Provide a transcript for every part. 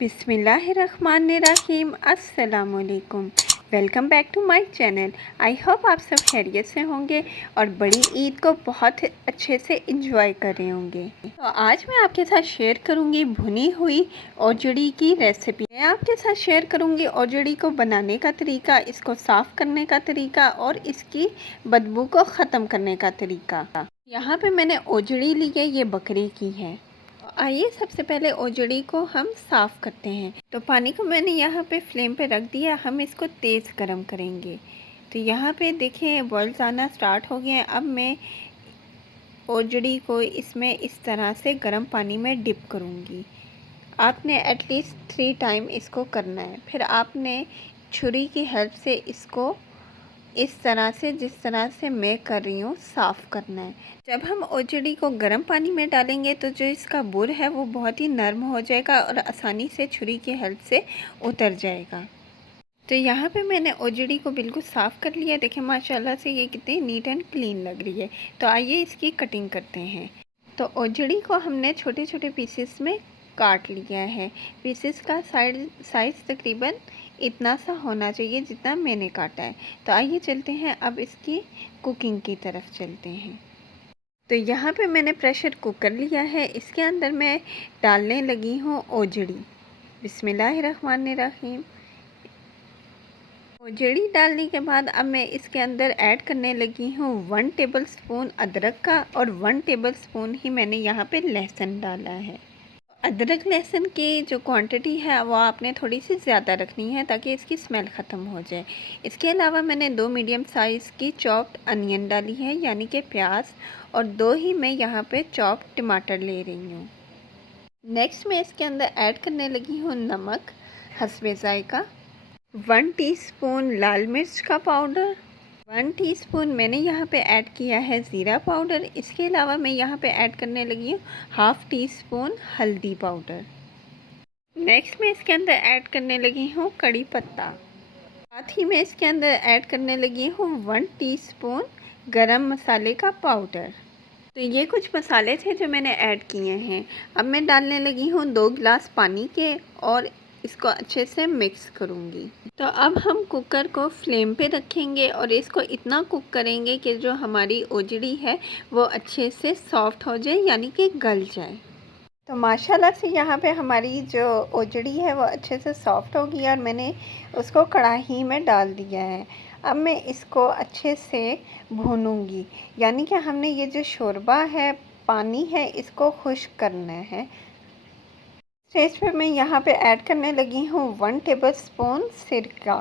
बिस्मिल्लाहिर्रहमानिर्रहीम। अस्सलामुअलैकुम। Welcome back to my channel. I hope आप सब खैरियत से होंगे और बड़ी ईद को बहुत अच्छे से एंजॉय कर रहे होंगे। तो आज मैं आपके साथ शेयर करूंगी भुनी हुई ओजड़ी की रेसिपी। मैं आपके साथ शेयर करूंगी ओजड़ी को बनाने का तरीका, इसको साफ़ करने का तरीका और इसकी बदबू को ख़त्म करने का तरीका। यहाँ पे मैंने ओजड़ी ली है, ये बकरी की है। आइए सबसे पहले ओजड़ी को हम साफ़ करते हैं। तो पानी को मैंने यहाँ पे फ्लेम पे रख दिया, हम इसको तेज़ गरम करेंगे। तो यहाँ पे देखें बॉइल्स आना स्टार्ट हो गए हैं। अब मैं ओजड़ी को इसमें इस तरह से गर्म पानी में डिप करूँगी। आपने एटलीस्ट 3 टाइम इसको करना है। फिर आपने छुरी की हेल्प से इसको इस तरह से, जिस तरह से मैं कर रही हूँ, साफ़ करना है। जब हम ओजड़ी को गर्म पानी में डालेंगे तो जो इसका बुर है वो बहुत ही नरम हो जाएगा और आसानी से छुरी की हेल्प से उतर जाएगा। तो यहाँ पे मैंने ओजड़ी को बिल्कुल साफ़ कर लिया। देखें माशाल्लाह से ये कितनी नीट एंड क्लीन लग रही है। तो आइए इसकी कटिंग करते हैं। तो ओजड़ी को हमने छोटे छोटे पीसेस में काट लिया है। पीसेस का साइज़ तकरीबन इतना सा होना चाहिए जितना मैंने काटा है। तो आइए चलते हैं, अब इसकी कुकिंग की तरफ चलते हैं। तो यहाँ पे मैंने प्रेशर कुकर लिया है, इसके अंदर मैं डालने लगी हूँ ओजड़ी। बिस्मिल्लाहिर्रहमानिर्रहीम। ओजड़ी डालने के बाद अब मैं इसके अंदर ऐड करने लगी हूँ 1 टेबल स्पून अदरक का और 1 टेबल स्पून ही मैंने यहाँ पे लहसुन डाला है। अदरक लहसुन की जो क्वांटिटी है वो आपने थोड़ी सी ज़्यादा रखनी है ताकि इसकी स्मेल ख़त्म हो जाए। इसके अलावा मैंने 2 मीडियम साइज़ की चॉप्ड अनियन डाली है, यानी कि प्याज, और 2 ही मैं यहाँ पे चॉप्ड टमाटर ले रही हूँ। नेक्स्ट मैं इसके अंदर ऐड करने लगी हूँ नमक हस्बे ज़ायका, 1 टीस्पून लाल मिर्च का पाउडर, 1 टीस्पून मैंने यहाँ पे ऐड किया है ज़ीरा पाउडर। इसके अलावा मैं यहाँ पे ऐड करने लगी हूँ ½ टीस्पून हल्दी पाउडर। नेक्स्ट मैं इसके अंदर ऐड करने लगी हूँ कड़ी पत्ता। साथ ही मैं इसके अंदर ऐड करने लगी हूँ 1 टीस्पून गरम मसाले का पाउडर। तो ये कुछ मसाले थे जो मैंने ऐड किए हैं। अब मैं डालने लगी हूँ 2 गिलास पानी के और इसको अच्छे से मिक्स करूँगी। तो अब हम कुकर को फ्लेम पे रखेंगे और इसको इतना कुक करेंगे कि जो हमारी ओजड़ी है वो अच्छे से सॉफ्ट हो जाए, यानी कि गल जाए। तो माशाल्लाह से यहाँ पे हमारी जो ओजड़ी है वो अच्छे से सॉफ्ट हो गई और मैंने उसको कढ़ाई में डाल दिया है। अब मैं इसको अच्छे से भूनूंगी, यानी कि हमने ये जो शोरबा है, पानी है, इसको खुश्क करना है। स्टेज पे मैं यहाँ पे ऐड करने लगी हूँ 1 टेबल स्पून सिरका।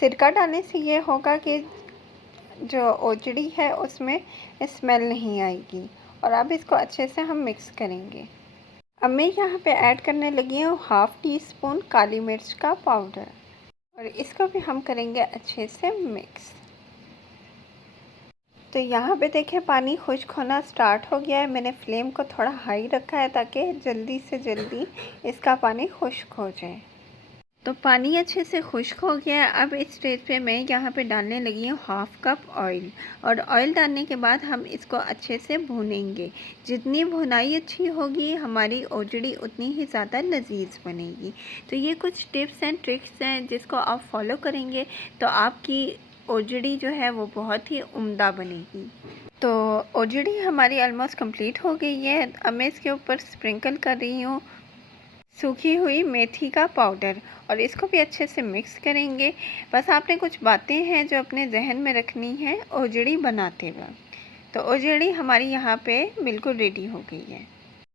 सिरका डालने से ये होगा कि जो ओजड़ी है उसमें स्मेल नहीं आएगी। और अब इसको अच्छे से हम मिक्स करेंगे। अब मैं यहाँ पे ऐड करने लगी हूँ ½ टीस्पून काली मिर्च का पाउडर और इसको भी हम करेंगे अच्छे से मिक्स। तो यहाँ पे देखें पानी खुश्क होना स्टार्ट हो गया है। मैंने फ्लेम को थोड़ा हाई रखा है ताकि जल्दी से जल्दी इसका पानी खुश्क हो जाए। तो पानी अच्छे से खुश्क हो गया है। अब इस स्टेज पे मैं यहाँ पे डालने लगी हूँ ½ कप ऑयल और ऑयल डालने के बाद हम इसको अच्छे से भूनेंगे। जितनी भुनाई अच्छी होगी हमारी ओजड़ी उतनी ही ज़्यादा लजीज बनेगी। तो ये कुछ टिप्स एंड ट्रिक्स हैं जिसको आप फॉलो करेंगे तो आपकी ओजड़ी जो है वो बहुत ही उम्दा बनेगी। तो ओजड़ी हमारी ऑलमोस्ट कंप्लीट हो गई है। अब मैं इसके ऊपर स्प्रिंकल कर रही हूँ सूखी हुई मेथी का पाउडर और इसको भी अच्छे से मिक्स करेंगे। बस आपने कुछ बातें हैं जो अपने जहन में रखनी है ओजड़ी बनाते वक्त। तो ओजड़ी हमारी यहाँ पे बिल्कुल रेडी हो गई है।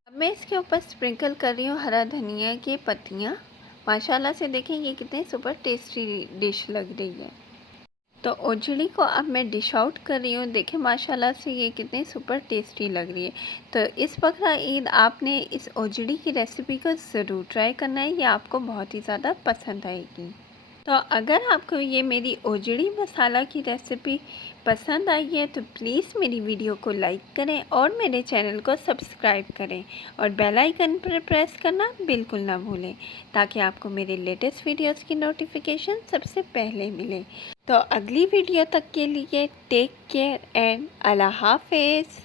अब मैं इसके ऊपर स्प्रिंकल कर रही हूँ हरा धनिया की पत्तियाँ। माशाल्लाह से देखें ये कितनी सुपर टेस्टी डिश लग रही है। तो ओजड़ी को अब मैं डिश आउट कर रही हूँ। देखें माशाल्लाह से ये कितनी सुपर टेस्टी लग रही है। तो इस बकरा ईद आपने इस ओजड़ी की रेसिपी को ज़रूर ट्राई करना है, ये आपको बहुत ही ज़्यादा पसंद आएगी। तो अगर आपको ये मेरी ओजड़ी मसाला की रेसिपी पसंद आई है तो प्लीज़ मेरी वीडियो को लाइक करें और मेरे चैनल को सब्सक्राइब करें और बेल आइकन पर प्रेस करना बिल्कुल ना भूलें ताकि आपको मेरे लेटेस्ट वीडियोस की नोटिफिकेशन सबसे पहले मिले। तो अगली वीडियो तक के लिए टेक केयर एंड अल्लाह हाफिज़।